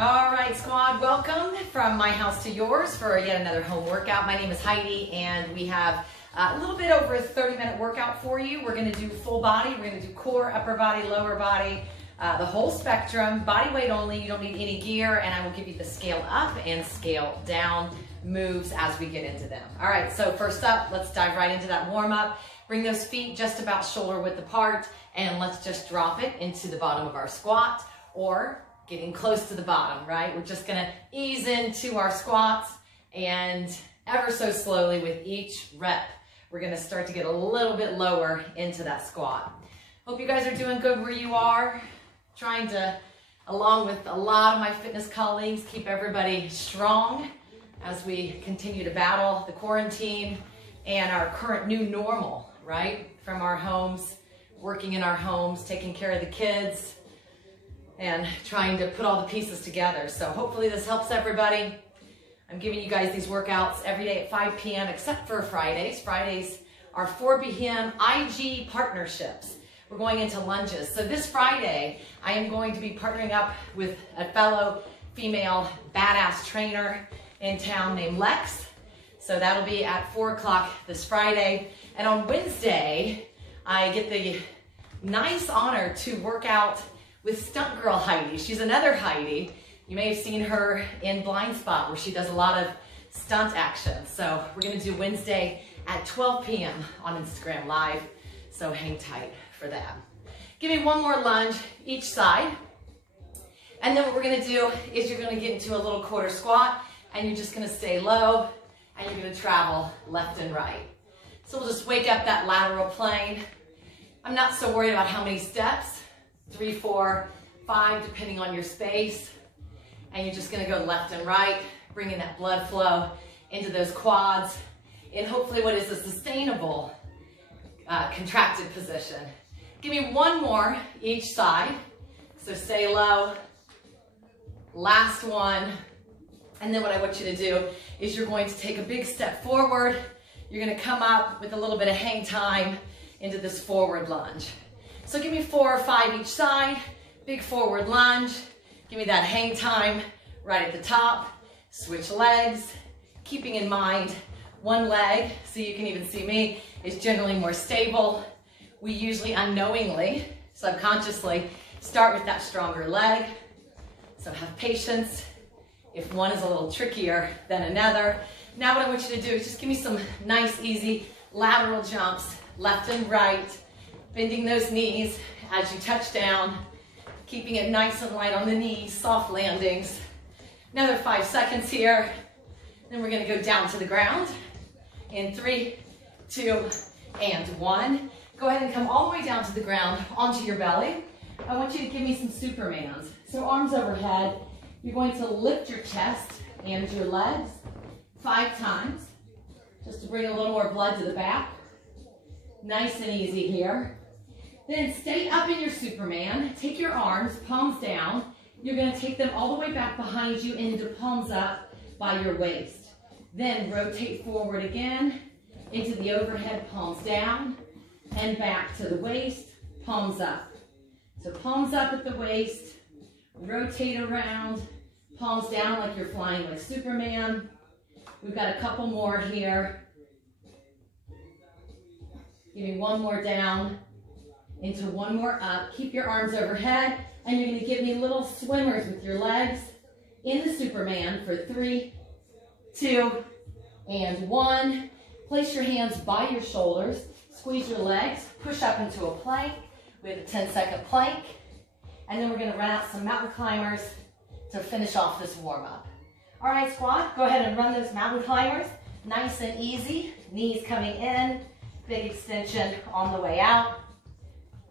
All right, squad, welcome from my house to yours for yet another home workout. My name is Heidi, and we have a little bit over a 30-minute workout for you. We're gonna do full body. We're gonna do core, upper body, lower body, the whole spectrum, body weight only. You don't need any gear, and I will give you the scale up and scale down moves as we get into them. All right, so first up, let's dive right into that warm up. Bring those feet just about shoulder width apart, and let's just drop it into the bottom of our squat, or getting close to the bottom, right? We're just gonna ease into our squats, and ever so slowly with each rep, we're gonna start to get a little bit lower into that squat. Hope you guys are doing good where you are. Trying to, along with a lot of my fitness colleagues, keep everybody strong as we continue to battle the quarantine and our current new normal, right? From our homes, working in our homes, taking care of the kids, and trying to put all the pieces together. So hopefully this helps everybody. I'm giving you guys these workouts every day at 5 p.m. except for Fridays. Fridays are 4 p.m. IG partnerships. We're going into lunges. So this Friday, I am going to be partnering up with a fellow female badass trainer in town named Lex. So that'll be at 4 o'clock this Friday. And on Wednesday, I get the nice honor to work out with Stunt Girl Heidi. She's another Heidi. You may have seen her in Blind Spot, where she does a lot of stunt action. So we're gonna do Wednesday at 12 p.m. on Instagram Live. So hang tight for that. Give me one more lunge each side. And then what we're gonna do is you're gonna get into a little quarter squat, and you're just gonna stay low, and you're gonna travel left and right. So we'll just wake up that lateral plane. I'm not so worried about how many steps, 3, 4, 5, depending on your space. And you're just gonna go left and right, bringing that blood flow into those quads in hopefully what is a sustainable contracted position. Give me one more each side. So stay low. Last one. And then what I want you to do is you're going to take a big step forward. You're gonna come up with a little bit of hang time into this forward lunge. So give me 4 or 5 each side, big forward lunge. Give me that hang time right at the top. Switch legs, keeping in mind one leg, so you can even see me, is generally more stable. We usually unknowingly, subconsciously, start with that stronger leg. So have patience if one is a little trickier than another. Now what I want you to do is just give me some nice, easy lateral jumps, left and right, bending those knees as you touch down, keeping it nice and light on the knees, soft landings. Another 5 seconds here. Then we're gonna go down to the ground in 3, 2, and 1. Go ahead and come all the way down to the ground, onto your belly. I want you to give me some Supermans. So arms overhead. You're going to lift your chest and your legs 5 times, just to bring a little more blood to the back. Nice and easy here. Then stay up in your Superman. Take your arms, palms down. You're gonna take them all the way back behind you into palms up by your waist. Then rotate forward again into the overhead, palms down, and back to the waist, palms up. So palms up at the waist, rotate around, palms down like you're flying like Superman. We've got a couple more here. Give me one more down, into one more up. Keep your arms overhead, and you're gonna give me little swimmers with your legs in the Superman for 3, 2, and 1. Place your hands by your shoulders, squeeze your legs, push up into a plank. We have a 10-second plank, and then we're gonna run out some mountain climbers to finish off this warm-up. All right, squad, go ahead and run those mountain climbers, nice and easy, knees coming in, big extension on the way out.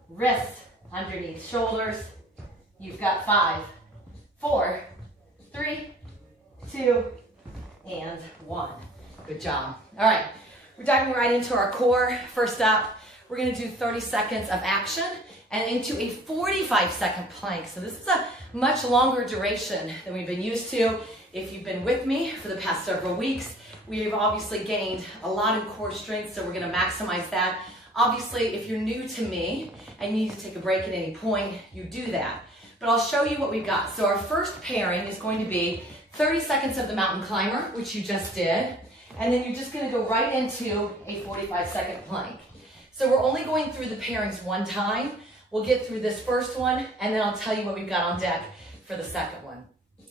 Wrists underneath shoulders. You've got 5, 4, 3, 2, and 1. Good job. All right, we're diving right into our core. First up, we're gonna do 30 seconds of action and into a 45-second plank. So this is a much longer duration than we've been used to. If you've been with me for the past several weeks, we've obviously gained a lot in core strength, so we're gonna maximize that. Obviously, if you're new to me and you need to take a break at any point, you do that. but I'll show you what we've got. So our first pairing is going to be 30 seconds of the mountain climber, which you just did, and then you're just gonna go right into a 45-second plank. So we're only going through the pairings one time. We'll get through this first one, and then I'll tell you what we've got on deck for the second one.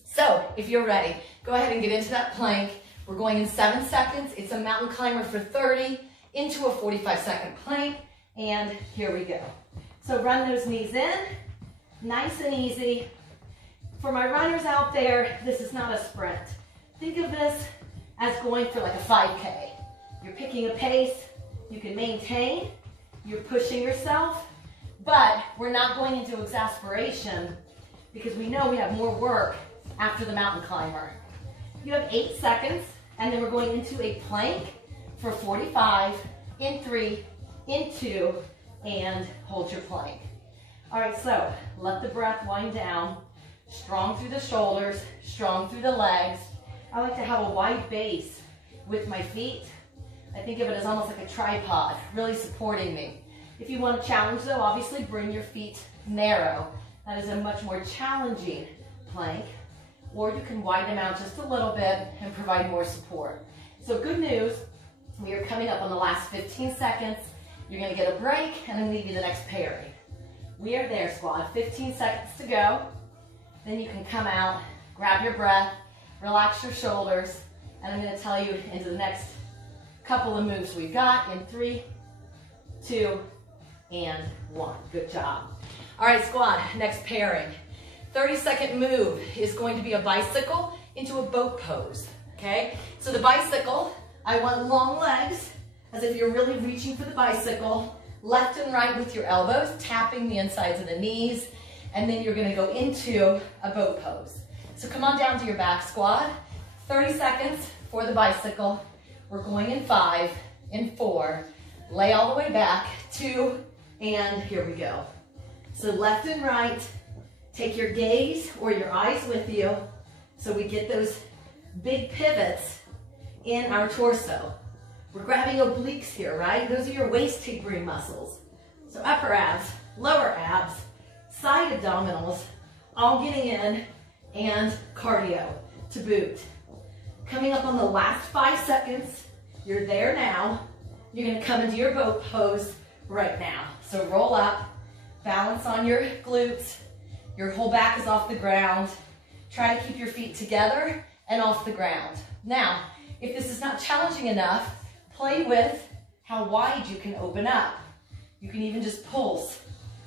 So if you're ready, go ahead and get into that plank. We're going in 7 seconds. It's a mountain climber for 30 into a 45-second plank, and here we go. So run those knees in, nice and easy. For my runners out there, this is not a sprint. Think of this as going for like a 5K. You're picking a pace, you can maintain, you're pushing yourself, but we're not going into exasperation because we know we have more work after the mountain climber. You have 8 seconds, and then we're going into a plank for 45, in 3, in 2, and hold your plank. All right, so let the breath wind down, strong through the shoulders, strong through the legs. I like to have a wide base with my feet. I think of it as almost like a tripod, really supporting me. If you want to challenge though, obviously bring your feet narrow. That is a much more challenging plank. Or you can widen them out just a little bit and provide more support. So good news, we are coming up on the last 15 seconds. You're gonna get a break and then leave you the next pairing. We are there, squad. 15 seconds to go. Then you can come out, grab your breath, relax your shoulders, and I'm gonna tell you into the next couple of moves we've got in 3, 2, and 1. Good job. All right, squad, next pairing. 30-second move is going to be a bicycle into a boat pose, okay? So the bicycle, I want long legs, as if you're really reaching for the bicycle, left and right with your elbows, tapping the insides of the knees, and then you're gonna go into a boat pose. So come on down to your back, squad. 30 seconds for the bicycle. We're going in 5, in 4, lay all the way back, 2, and here we go. So left and right, take your gaze or your eyes with you so we get those big pivots in our torso. We're grabbing obliques here, right? Those are your waist tapering muscles. So upper abs, lower abs, side abdominals, all getting in, and cardio to boot. Coming up on the last 5 seconds, you're there now. You're gonna come into your boat pose right now. So roll up, balance on your glutes, your whole back is off the ground. Try to keep your feet together and off the ground. Now, if this is not challenging enough, play with how wide you can open up. You can even just pulse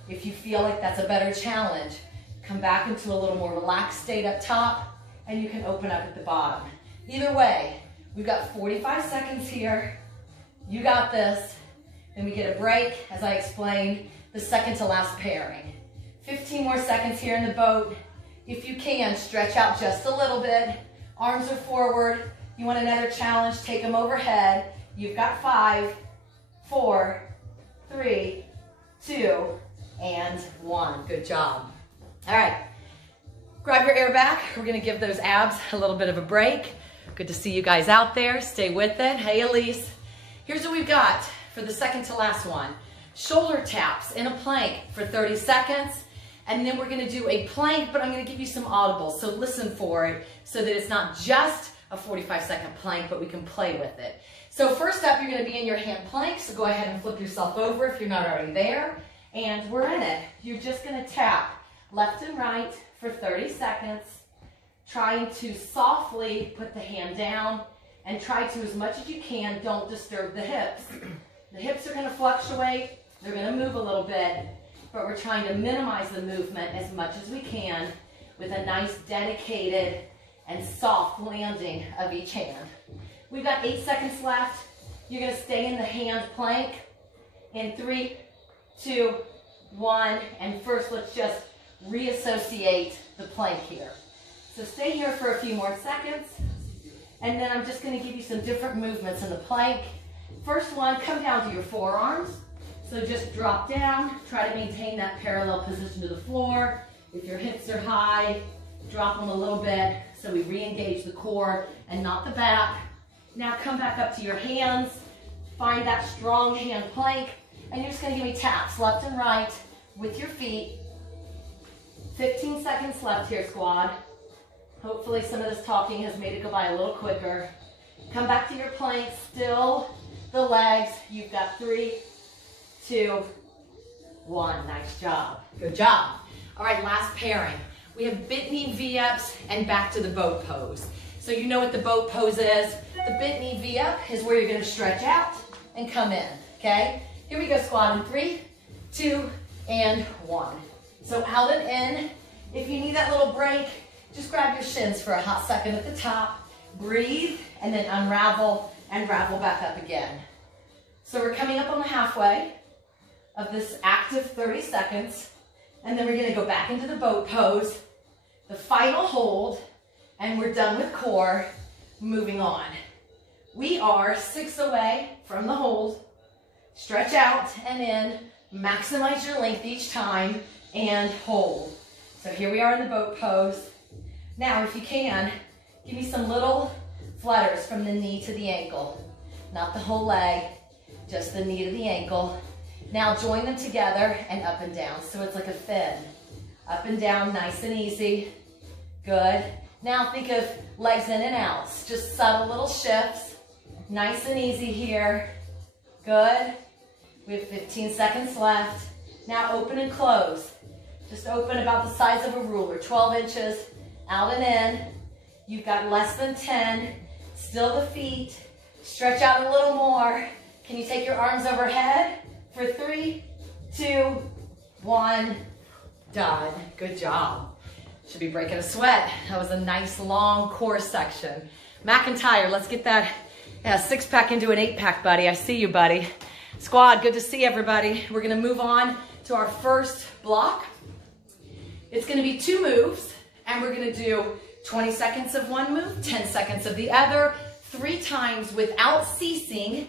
if you feel like that's a better challenge. Come back into a little more relaxed state up top, and you can open up at the bottom. Either way, we've got 45 seconds here. You got this. Then we get a break, as I explained, the second to last pairing. 15 more seconds here in the boat. If you can, stretch out just a little bit. Arms are forward. You want another challenge, take them overhead. You've got 5, 4, 3, 2, and 1. Good job. All right, grab your air back. We're gonna give those abs a little bit of a break. Good to see you guys out there. Stay with it. Hey, Elise. Here's what we've got for the second to last one. Shoulder taps in a plank for 30 seconds. And then we're gonna do a plank, but I'm gonna give you some audibles. So listen for it so that it's not just a 45-second plank, but we can play with it. So first up, you're gonna be in your hand plank. So go ahead and flip yourself over if you're not already there. And we're in it. You're just gonna tap left and right for 30 seconds, trying to softly put the hand down and try to, as much as you can, don't disturb the hips. The hips are gonna fluctuate, they're gonna move a little bit, but we're trying to minimize the movement as much as we can with a nice dedicated and soft landing of each hand. We've got 8 seconds left. You're gonna stay in the hand plank in 3, 2, 1, and first let's just reassociate the plank here. So stay here for a few more seconds, and then I'm just gonna give you some different movements in the plank. First one, come down to your forearms. So just drop down, try to maintain that parallel position to the floor. If your hips are high, drop them a little bit so we re-engage the core and not the back. Now come back up to your hands, find that strong hand plank, and you're just gonna give me taps left and right with your feet. 15 seconds left here, squad. Hopefully some of this talking has made it go by a little quicker. Come back to your plank, still the legs. You've got 3, 2, 1. Nice job. Good job. All right, last pairing. We have bit knee V-ups and back to the boat pose. So you know what the boat pose is. The bit knee V-up is where you're gonna stretch out and come in, okay? Here we go, squad, in 3, 2, and 1. So out and in. If you need that little break, just grab your shins for a hot second at the top. Breathe, and then unravel and ravel back up again. So we're coming up on the halfway of this active 30 seconds, and then we're gonna go back into the boat pose, the final hold, and we're done with core, moving on. We are 6 away from the hold. Stretch out and in, maximize your length each time, and hold. So here we are in the boat pose. Now, if you can, give me some little flutters from the knee to the ankle. Not the whole leg, just the knee to the ankle. Now join them together and up and down. So it's like a fin. Up and down, nice and easy. Good. Now think of legs in and out. Just subtle little shifts. Nice and easy here. Good. We have 15 seconds left. Now open and close. Just open about the size of a ruler, 12 inches, out and in. You've got less than 10. Still the feet. Stretch out a little more. Can you take your arms overhead for 3, 2, 1. Done. Good job. Should be breaking a sweat. That was a nice long core section. McIntyre, let's get that 6-pack into an 8-pack, buddy. I see you, buddy. Squad, good to see everybody. We're gonna move on to our first block. It's gonna be 2 moves, and we're gonna do 20 seconds of one move, 10 seconds of the other, 3 times without ceasing,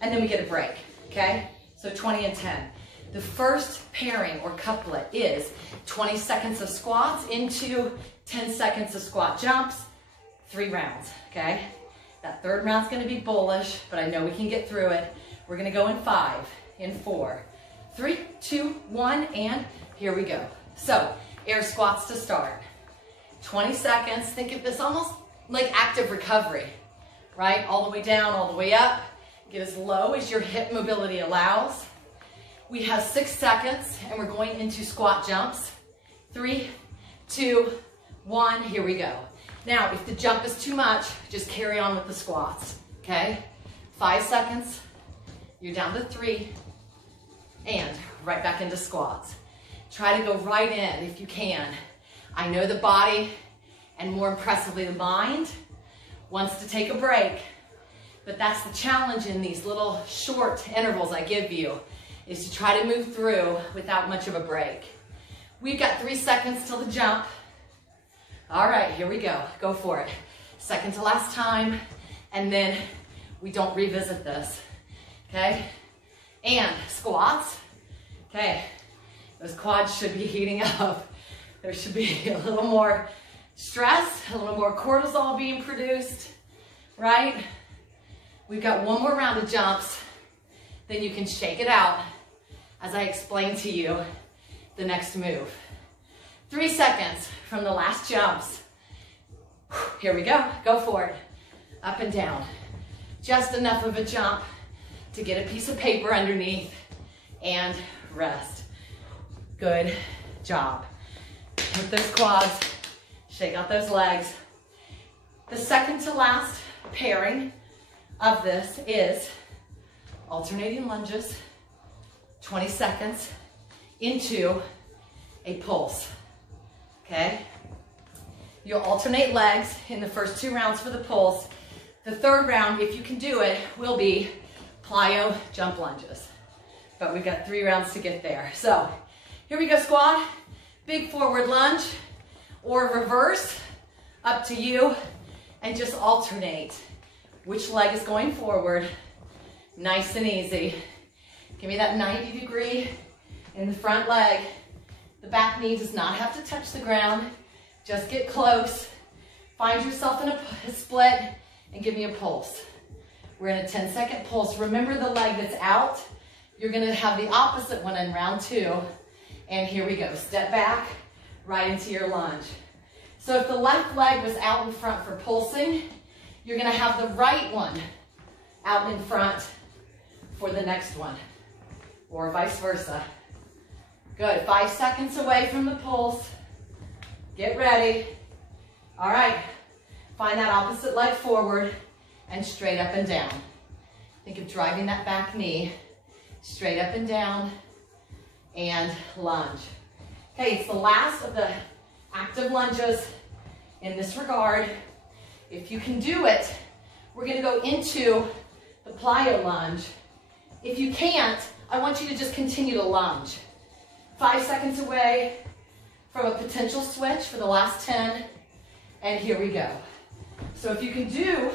and then we get a break, okay? So 20 and 10. The first pairing or couplet is 20 seconds of squats into 10 seconds of squat jumps, 3 rounds, okay? That third round's gonna be bullish, but I know we can get through it. We're gonna go in 5, in 4, 3, 2, 1, and here we go. So, air squats to start. 20 seconds, think of this almost like active recovery, right? All the way down, all the way up. Get as low as your hip mobility allows. We have 6 seconds, and we're going into squat jumps. 3, 2, 1, here we go. Now, if the jump is too much, just carry on with the squats, okay? 5 seconds, you're down to 3, and right back into squats. Try to go right in if you can. I know the body, and more impressively the mind, wants to take a break, but that's the challenge in these little short intervals I give you, is to try to move through without much of a break. We've got 3 seconds till the jump. All right, here we go. Go for it. Second to last time, and then we don't revisit this, okay? And squats, okay? Those quads should be heating up. There should be a little more stress, a little more cortisol being produced, right? We've got 1 more round of jumps, then you can shake it out as I explain to you the next move. 3 seconds from the last jumps. Here we go, go for it. Up and down. Just enough of a jump to get a piece of paper underneath and rest. Good job. With those quads, shake out those legs. The second to last pairing of this is alternating lunges, 20 seconds into a pulse, okay? You'll alternate legs in the first 2 rounds for the pulse. The third round, if you can do it, will be plyo jump lunges. But we've got 3 rounds to get there. So here we go, squad. Big forward lunge or reverse, up to you, and just alternate which leg is going forward. Nice and easy. Give me that 90-degree in the front leg. The back knee does not have to touch the ground. Just get close. Find yourself in a split and give me a pulse. We're in a 10-second pulse. Remember the leg that's out. You're gonna have the opposite one in round 2. And here we go. Step back, right into your lunge. So if the left leg was out in front for pulsing, you're gonna have the right one out in front for the next one, or vice versa. Good, 5 seconds away from the pulse. Get ready. All right, find that opposite leg forward and straight up and down. Think of driving that back knee, straight up and down, and lunge. Okay, it's the last of the active lunges in this regard. If you can do it, we're gonna go into the plyo lunge. If you can't, I want you to just continue to lunge. 5 seconds away from a potential switch for the last 10, and here we go. So if you can do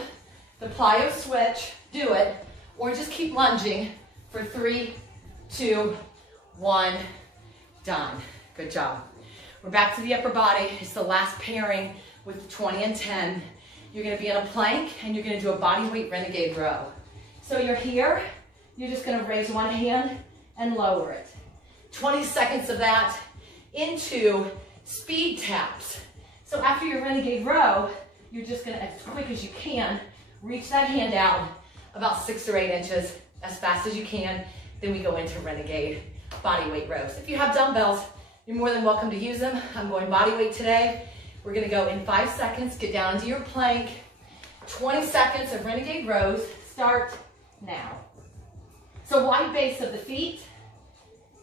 the plyo switch, do it, or just keep lunging for 3, 2, 1, done. Good job. We're back to the upper body. It's the last pairing with 20 and 10. You're gonna be in a plank and you're gonna do a body weight renegade row. So you're here, you're just gonna raise one hand and lower it. 20 seconds of that into speed taps. So after your renegade row, you're just gonna, as quick as you can, reach that hand out about 6 or 8 inches as fast as you can. Then we go into renegade body weight rows. If you have dumbbells, you're more than welcome to use them. I'm going body weight today. We're gonna go in 5 seconds, get down into your plank. 20 seconds of renegade rows, start now. So wide base of the feet.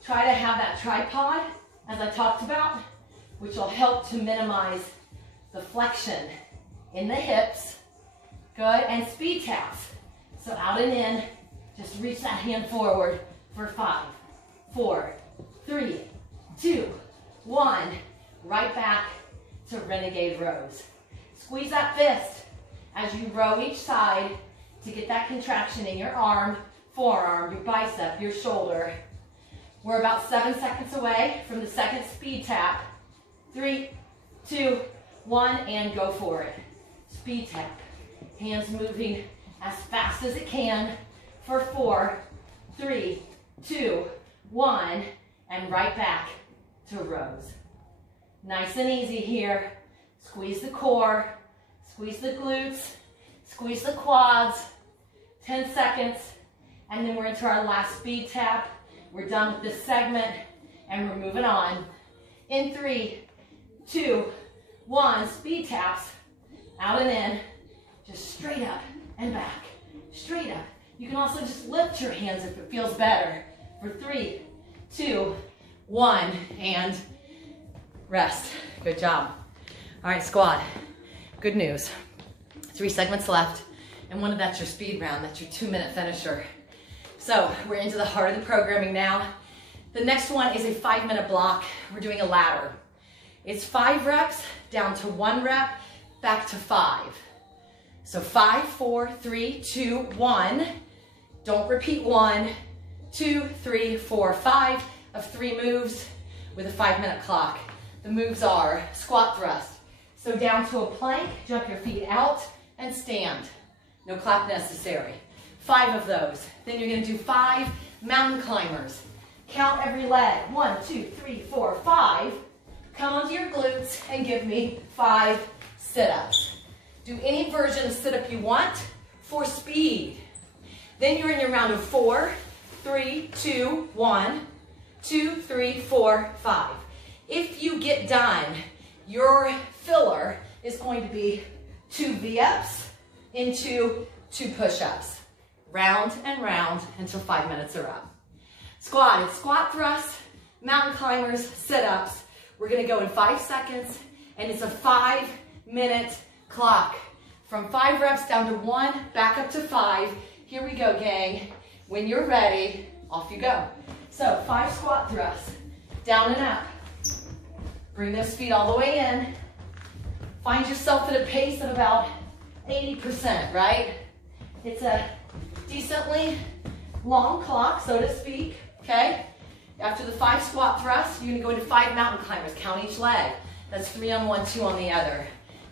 Try to have that tripod, as I talked about, which will help to minimize the flexion in the hips. Good, and speed taps. So out and in, just reach that hand forward for 5, 4, 3, 2, 1. Right back to renegade rows. Squeeze that fist as you row each side to get that contraction in your arm, forearm, your bicep, your shoulder. We're about 7 seconds away from the second speed tap. 3, 2, 1, and go for it. Speed tap. Hands moving as fast as it can for 4, 3, 2, 1, and right back to rows. Nice and easy here. Squeeze the core, squeeze the glutes, squeeze the quads. 10 seconds, and then we're into our last speed tap. We're done with this segment, and we're moving on. In 3, 2, 1, speed taps, out and in, just straight up and back, straight up. You can also just lift your hands if it feels better. For 3, 2, 1, and rest. Good job. All right, squad. Good news. 3 segments left, and one of that's your speed round. That's your 2-minute finisher. So we're into the heart of the programming now. The next one is a 5-minute block. We're doing a ladder. It's 5 reps down to 1 rep, back to 5. So 5, 4, 3, 2, 1. Don't repeat 1, 2, 3, 4, 5 of 3 moves with a 5-minute clock. The moves are squat thrust. So down to a plank, jump your feet out and stand. No clap necessary. 5 of those. Then you're gonna do 5 mountain climbers. Count every leg. 1, 2, 3, 4, 5. Come onto your glutes and give me 5 sit-ups. Do any version of sit-up you want for speed. Then you're in your round of 4, 3, 2, 1, 2, 3, 4, 5. If you get done, your filler is going to be 2 V-ups into 2 push-ups. Round and round until 5 minutes are up. Squat, it's squat thrusts, mountain climbers, sit-ups. We're gonna go in 5 seconds, and it's a 5-minute clock. From 5 reps down to 1, back up to 5. Here we go, gang. When you're ready, off you go. So 5 squat thrusts, down and up. Bring those feet all the way in. Find yourself at a pace of about 80%, right? It's a decently long clock, so to speak, okay? After the 5 squat thrusts, you're gonna go into 5 mountain climbers. Count each leg. That's 3 on one, 2 on the other.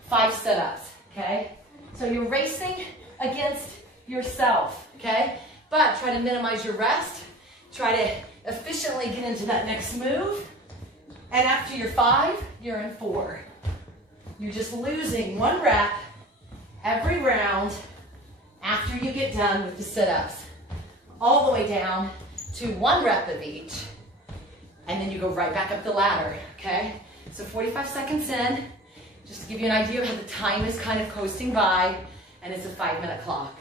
5 sit-ups, okay? So you're racing against yourself, okay? But try to minimize your rest. Try to efficiently get into that next move. And after your 5, you're in 4. You're just losing 1 rep every round after you get done with the sit-ups. All the way down to 1 rep of each. And then you go right back up the ladder, okay? So 45 seconds in, just to give you an idea of how the time is kind of coasting by, and it's a 5-minute clock.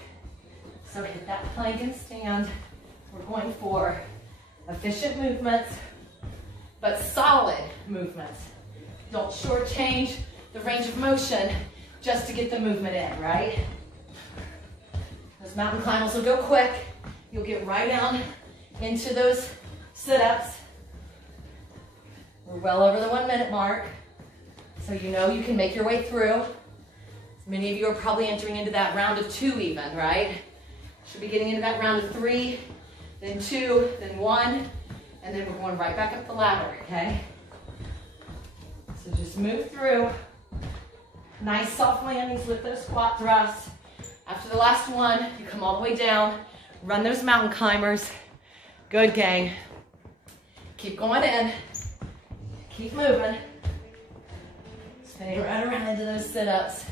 So hit that plank and stand. We're going for efficient movements, but solid movements. Don't shortchange the range of motion just to get the movement in, right? Those mountain climbers will go quick. You'll get right down into those sit-ups. We're well over the 1-minute mark, so you know you can make your way through. Many of you are probably entering into that round of 2 even, right? Should be getting into that round of 3, then 2, then 1, and then we're going right back up the ladder, okay? So just move through. Nice soft landings with those squat thrusts. After the last one, you come all the way down, run those mountain climbers. Good, gang. Keep going in. Keep moving. Spinning right around into those sit-ups.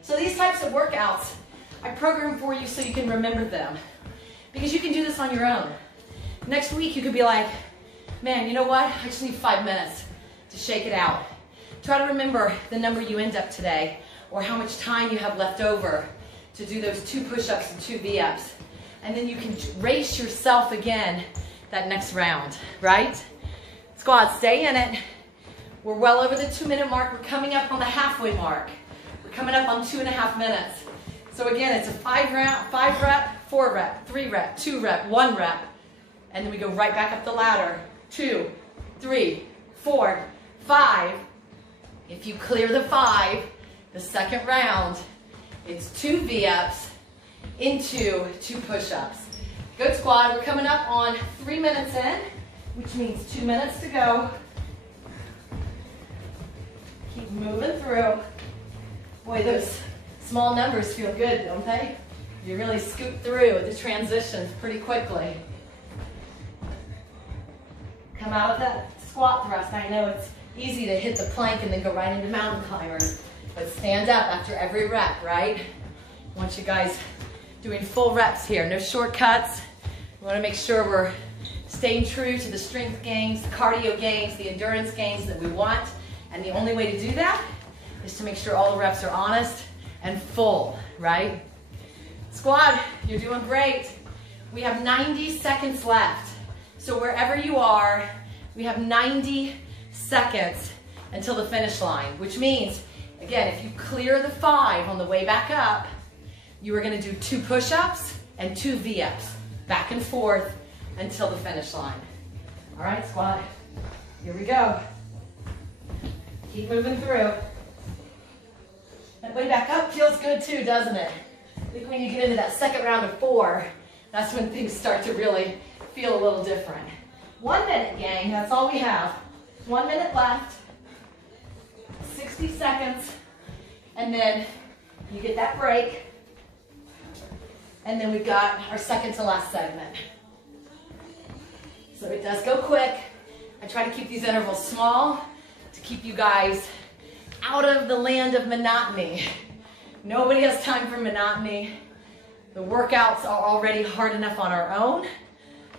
So these types of workouts, I program for you so you can remember them. Because you can do this on your own. Next week, you could be like, man, you know what? I just need 5 minutes to shake it out. Try to remember the number you end up today, or how much time you have left over to do those 2 push-ups and 2 V-ups. And then you can race yourself again that next round, right? Squad, stay in it. We're well over the 2-minute mark. We're coming up on the halfway mark. We're coming up on 2.5 minutes. So again, it's a 5 rep, 4 rep, 3 rep, 2 rep, 1 rep. And then we go right back up the ladder. 2, 3, 4, 5. If you clear the 5, the second round, it's 2 V-ups into 2 push-ups. Good, squad. We're coming up on 3 minutes in, which means 2 minutes to go. Keep moving through. Boy, those small numbers feel good, don't they? You really scoop through the transitions pretty quickly. Come out of that squat thrust. I know it's easy to hit the plank and then go right into mountain climbers, but stand up after every rep, right? I want you guys doing full reps here, no shortcuts. We want to make sure we're staying true to the strength gains, the cardio gains, the endurance gains that we want. And the only way to do that is to make sure all the reps are honest and full, right? Squad, you're doing great. We have 90 seconds left. So wherever you are, we have 90 seconds until the finish line, which means, again, if you clear the 5 on the way back up, you are going to do 2 push-ups and 2 V-ups, back and forth until the finish line. All right, squad, here we go. Keep moving through. That way back up feels good too, doesn't it? I think when you get into that second round of 4, that's when things start to really feel a little different. 1 minute, gang, that's all we have. 1 minute left, 60 seconds, and then you get that break, and then we've got our second to last segment. So it does go quick. I try to keep these intervals small to keep you guys out of the land of monotony. Nobody has time for monotony. The workouts are already hard enough on our own,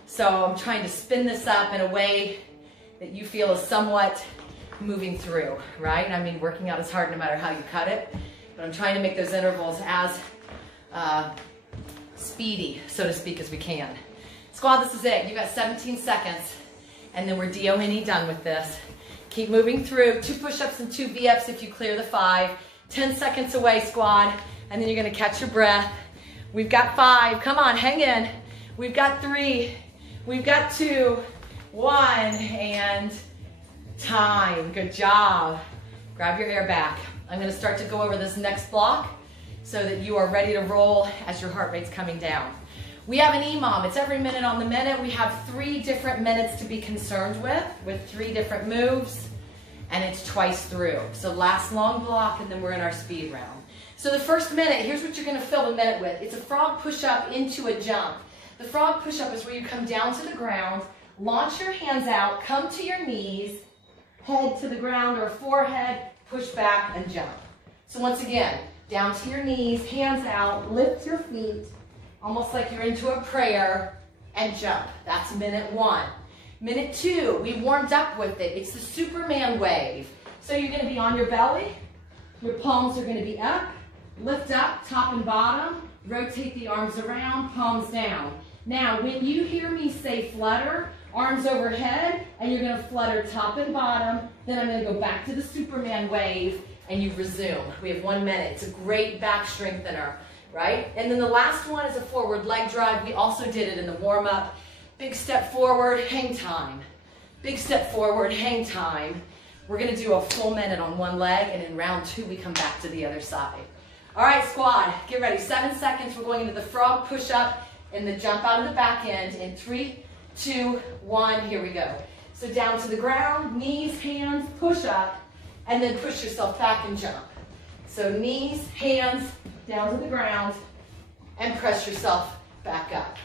so I'm trying to spin this up in a way that you feel is somewhat moving through, right? I mean, working out is hard no matter how you cut it, but I'm trying to make those intervals as speedy, so to speak, as we can. Squad, this is it. You got 17 seconds, and then we're DONE done with this. Keep moving through. 2 push-ups and 2 V-ups if you clear the 5. 10 seconds away, squad, and then you're gonna catch your breath. We've got 5. Come on, hang in. We've got 3. We've got 2. 1, and time. Good job. Grab your air back. I'm gonna start to go over this next block so that you are ready to roll as your heart rate's coming down. We have an EMOM. It's every minute on the minute. We have 3 different minutes to be concerned with 3 different moves, and it's twice through. So last long block, and then we're in our speed round. So the first minute, here's what you're gonna fill the minute with. It's a frog push-up into a jump. The frog push-up is where you come down to the ground, launch your hands out, come to your knees, head to the ground or forehead, push back and jump. So once again, down to your knees, hands out, lift your feet, almost like you're into a prayer, and jump. That's minute 1. Minute 2, we warmed up with it. It's the Superman wave. So you're going to be on your belly, your palms are going to be up, lift up, top and bottom, rotate the arms around, palms down. Now, when you hear me say flutter, arms overhead, and you're going to flutter top and bottom, then I'm going to go back to the Superman wave, and you resume. We have 1 minute. It's a great back strengthener, right? And then the last one is a forward leg drive. We also did it in the warm-up. Big step forward, hang time. Big step forward, hang time. We're going to do a full minute on one leg, and in round 2, we come back to the other side. All right, squad, get ready. 7 seconds. We're going into the frog push-up and the jump out of the back end in 3, 2, 1. Here we go. So down to the ground, knees, hands, push up, and then push yourself back and jump. So knees, hands, down to the ground, and press yourself back up.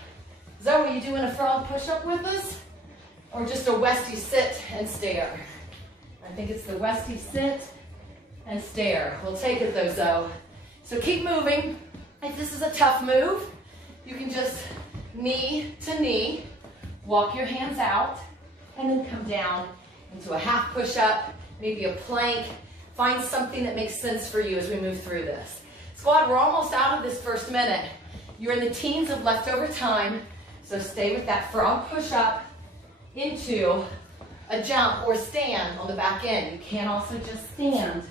Is that what you do in a frog push-up with us? Or just a Westie sit and stare? I think it's the Westie sit and stare. We'll take it though. So keep moving. If this is a tough move, you can just knee to knee, walk your hands out, and then come down into a half push-up, maybe a plank. Find something that makes sense for you as we move through this. Squad, we're almost out of this first minute. You're in the teens of leftover time, so stay with that frog push-up into a jump or stand on the back end. You can also just stand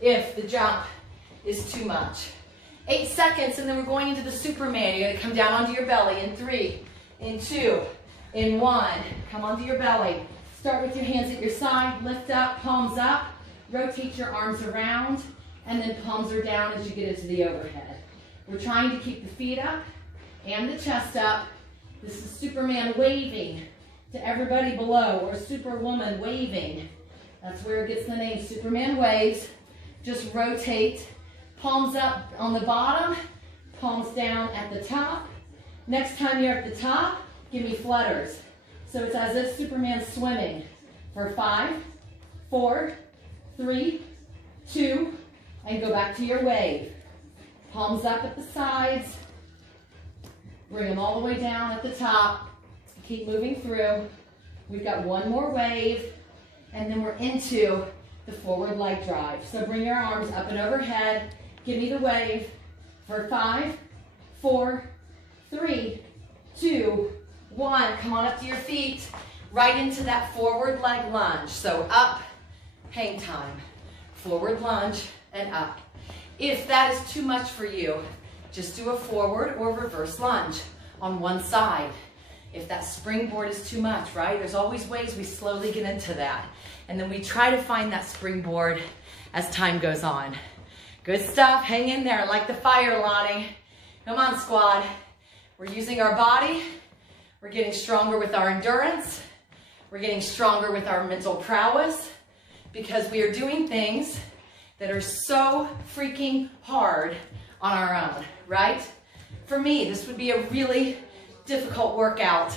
if the jump is too much. 8 seconds, and then we're going into the Superman. You're going to come down onto your belly in 3, in 2, in 1. Come onto your belly. Start with your hands at your side, lift up, palms up, rotate your arms around, and then palms are down as you get into the overhead. We're trying to keep the feet up and the chest up. This is Superman waving to everybody below, or Superwoman waving. That's where it gets the name Superman waves. Just rotate, palms up on the bottom, palms down at the top. Next time you're at the top, give me flutters. So it's as if Superman's swimming for 5, 4, 3, 2, and go back to your wave. Palms up at the sides, bring them all the way down at the top. Keep moving through. We've got 1 more wave, and then we're into the forward leg drive. So bring your arms up and overhead. Give me the wave for 5, 4, 3, 2, 1. Come on up to your feet, right into that forward leg lunge. So up, hang time, forward lunge, and up. If that is too much for you, just do a forward or reverse lunge on one side. If that springboard is too much, right? There's always ways we slowly get into that. And then we try to find that springboard as time goes on. Good stuff, hang in there like the fire, Lonnie. Come on, squad. We're using our body. We're getting stronger with our endurance. We're getting stronger with our mental prowess, because we are doing things that are so freaking hard on our own, right? For me, this would be a really difficult workout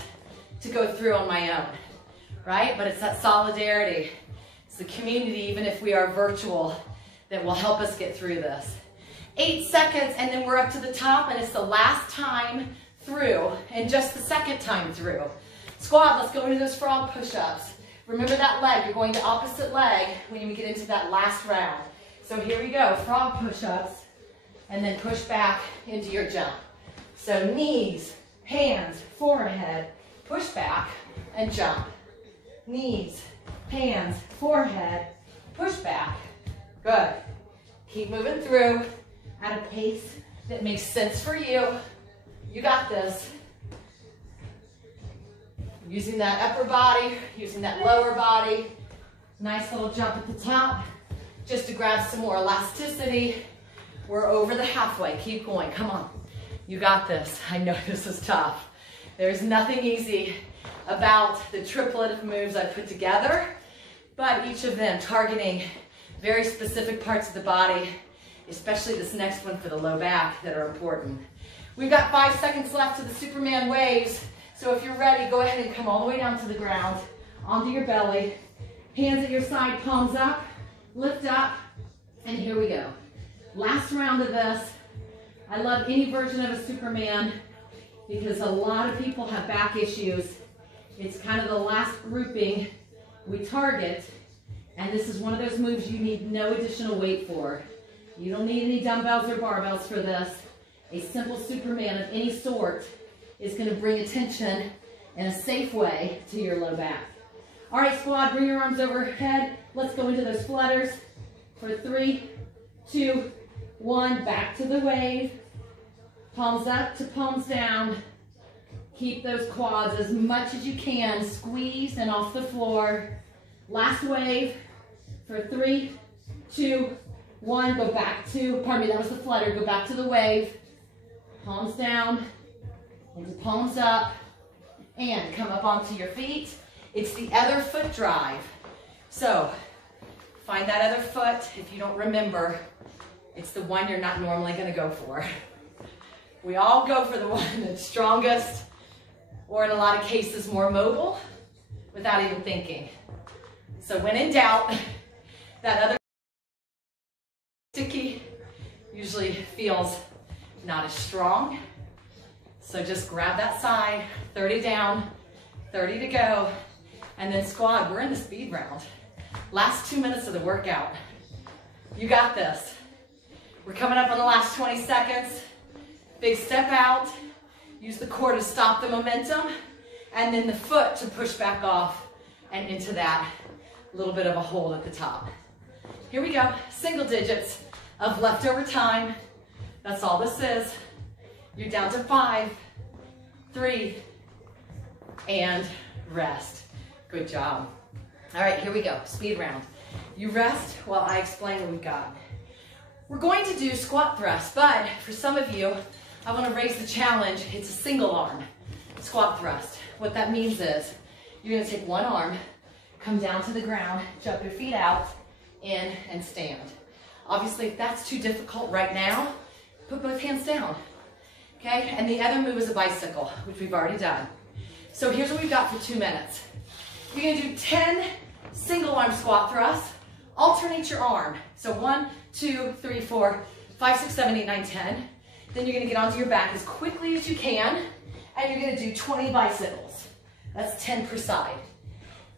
to go through on my own, right? But it's that solidarity. It's the community, even if we are virtual, that will help us get through this. 8 seconds, and then we're up to the top, and it's the last time through, and just the second time through. Squad, let's go into those frog push-ups. Remember that leg, you're going to opposite leg when we get into that last round. So here we go, frog push-ups, and then push back into your jump. So knees, hands, forehead, push back, and jump. Knees, hands, forehead, push back. Good. Keep moving through at a pace that makes sense for you. You got this. Using that upper body, using that lower body. Nice little jump at the top, just to grab some more elasticity. We're over the halfway. Keep going. Come on. You got this. I know this is tough. There's nothing easy about the triplet of moves I put together, but each of them targeting very specific parts of the body, especially this next one for the low back, that are important. We've got 5 seconds left to the Superman waves, So if you're ready, go ahead and come all the way down to the ground, onto your belly, hands at your side, palms up, lift up, and here we go. Last round of this. I love any version of a Superman because a lot of people have back issues. It's kind of the last grouping we target, and this is one of those moves you need no additional weight for. You don't need any dumbbells or barbells for this. A simple Superman of any sort is going to bring attention in a safe way to your low back. All right, squad, bring your arms overhead. Let's go into those flutters for 3, 2, 1. Back to the wave. Palms up to palms down. Keep those quads as much as you can squeezed and off the floor. Last wave for 3, 2, 1. Go back to, pardon me, that was the flutter. Go back to the wave. Palms down into palms up and come up onto your feet. It's the other foot drive. So find that other foot. If you don't remember, it's the one you're not normally going to go for. We all go for the one that's strongest, or in a lot of cases more mobile, without even thinking. So when in doubt, that other sticky usually feels not as strong. So just grab that side, 30 down, 30 to go, and then squad. We're in the speed round. Last 2 minutes of the workout. You got this. We're coming up on the last 20 seconds. Big step out. Use the core to stop the momentum, and then the foot to push back off and into that little bit of a hold at the top. Here we go. Single digits of leftover time. That's all this is. You're down to 5, 3, and rest. Good job. All right, here we go. Speed round. You rest while I explain what we've got. We're going to do squat thrust, but for some of you, I want to raise the challenge. It's a single arm squat thrust. What that means is you're going to take one arm, come down to the ground, jump your feet out, in, and stand. Obviously, if that's too difficult right now, put both hands down. Okay? And the other move is a bicycle, which we've already done. So here's what we've got for 2 minutes. You're going to do 10 single arm squat thrusts. Alternate your arm. So 1, 2, 3, 4, 5, 6, 7, 8, 9, 10. Then you're going to get onto your back as quickly as you can, and you're going to do 20 bicycles. That's 10 per side.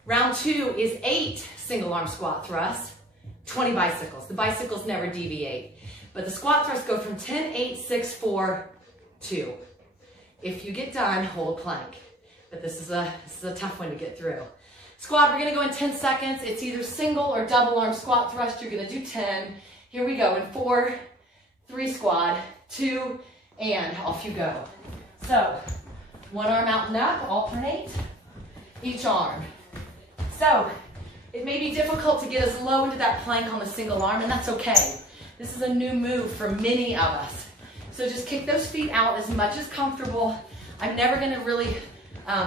Round 2 is 8 single arm squat thrusts, 20 bicycles. The bicycles never deviate, but the squat thrusts go from 10, 8, 6, 4, 2. If you get done, hold plank. But this is a tough one to get through. Squad, we're going to go in 10 seconds. It's either single or double arm squat thrust. You're going to do 10. Here we go in 4, 3 squad, 2, and off you go. So, one arm out and up, alternate each arm. So, it may be difficult to get us low into that plank on the single arm, and that's okay. This is a new move for many of us. So just kick those feet out as much as comfortable. I'm never going to really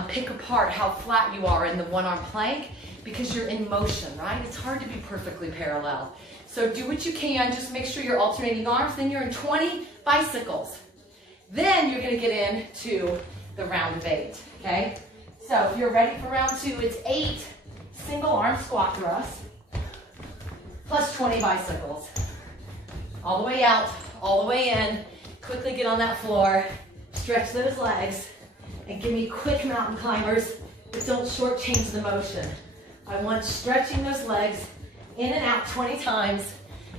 pick apart how flat you are in the one-arm plank because you're in motion, right? It's hard to be perfectly parallel. So do what you can, just make sure you're alternating arms, then you're in 20 bicycles. Then you're gonna get into the round of 8, okay? So if you're ready for round 2, it's 8 single arm squat thrusts, plus 20 bicycles. All the way out, all the way in, quickly get on that floor, stretch those legs, and give me quick mountain climbers, but don't shortchange the motion. I want stretching those legs in and out 20 times.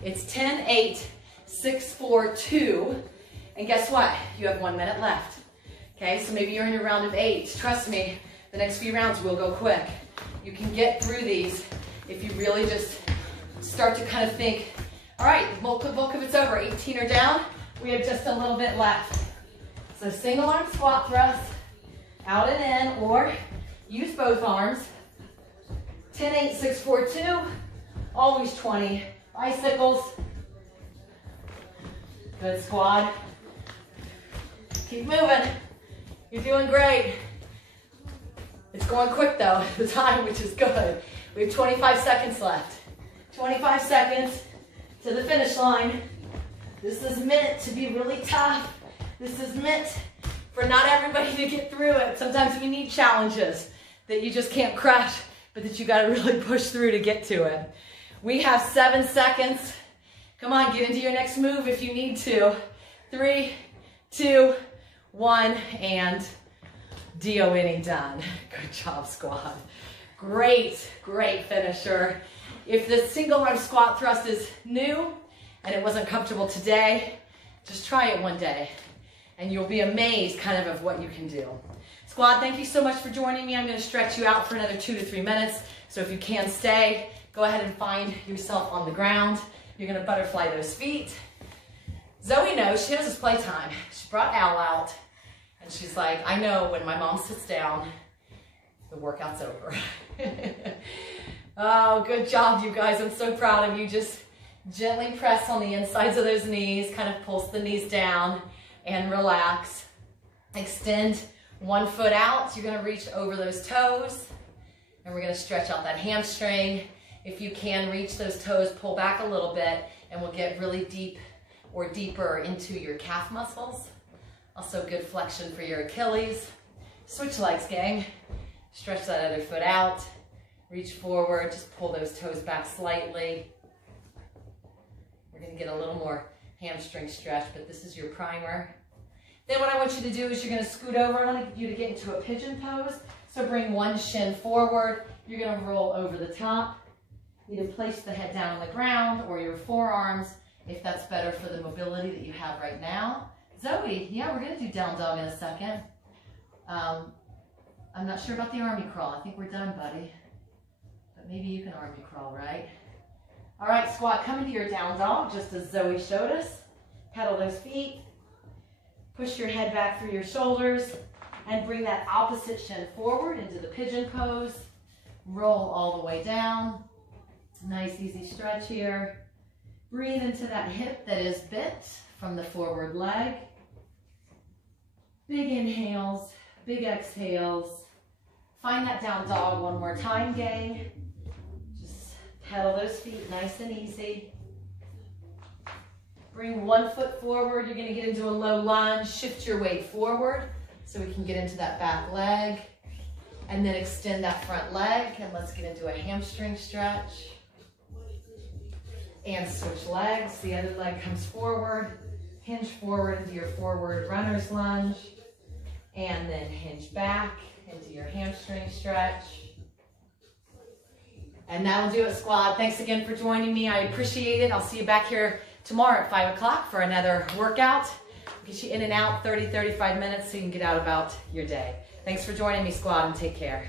It's 10, 8, 6, 4, 2. And guess what? You have 1 minute left. Okay, so maybe you're in your round of 8. Trust me, the next few rounds will go quick. You can get through these if you really just start to kind of think, all right, the bulk of it's over. 18 are down. We have just a little bit left. So single arm squat thrust, out and in, or use both arms. 10, 8, 6, 4, 2. Always 20 bicycles. Good squad. Keep moving. You're doing great. It's going quick though, the time, which is good. We have 25 seconds left. 25 seconds to the finish line. This is meant to be really tough. This is meant for not everybody to get through it. Sometimes we need challenges that you just can't crush, but that you gotta really push through to get to it. We have 7 seconds. Come on, get into your next move if you need to. 3, 2, 1, and D-O-N-E done. Good job, squad. Great, great finisher. If the single arm squat thrust is new and it wasn't comfortable today, just try it one day and you'll be amazed kind of what you can do. Squad, thank you so much for joining me. I'm going to stretch you out for another 2 to 3 minutes. So if you can stay, go ahead and find yourself on the ground. You're going to butterfly those feet. Zoe knows, she knows it's playtime. She brought Al out and she's like, I know when my mom sits down, the workout's over. Oh, good job, you guys. I'm so proud of you. Just gently press on the insides of those knees, kind of pulse the knees down and relax. Extend one foot out. You're going to reach over those toes and we're going to stretch out that hamstring. If you can reach those toes, pull back a little bit and we'll get really deep or deeper into your calf muscles. Also good flexion for your Achilles. Switch legs, gang. Stretch that other foot out. Reach forward, just pull those toes back slightly. We're gonna get a little more hamstring stretch, but this is your primer. Then what I want you to do is you're gonna scoot over. I want you to get into a pigeon pose. So bring one shin forward. You're gonna roll over the top. You can place the head down on the ground or your forearms if that's better for the mobility that you have right now. Zoe, yeah, we're gonna do down dog in a second. I'm not sure about the army crawl. I think we're done, buddy. But maybe you can army crawl, right? All right, squat, come into your down dog, just as Zoe showed us. Pedal those feet. Push your head back through your shoulders and bring that opposite shin forward into the pigeon pose. Roll all the way down. Nice, easy stretch here. Breathe into that hip that is bent from the forward leg. Big inhales, big exhales. Find that down dog one more time, gang. Just pedal those feet nice and easy. Bring one foot forward. You're going to get into a low lunge. Shift your weight forward so we can get into that back leg. And then extend that front leg. And let's get into a hamstring stretch. And switch legs. The other leg comes forward. Hinge forward into your forward runner's lunge. And then hinge back into your hamstring stretch. And that'll do it, squad. Thanks again for joining me. I appreciate it. I'll see you back here tomorrow at 5 o'clock for another workout. Get you in and out 30, 35 minutes so you can get out about your day. Thanks for joining me, squad, and take care.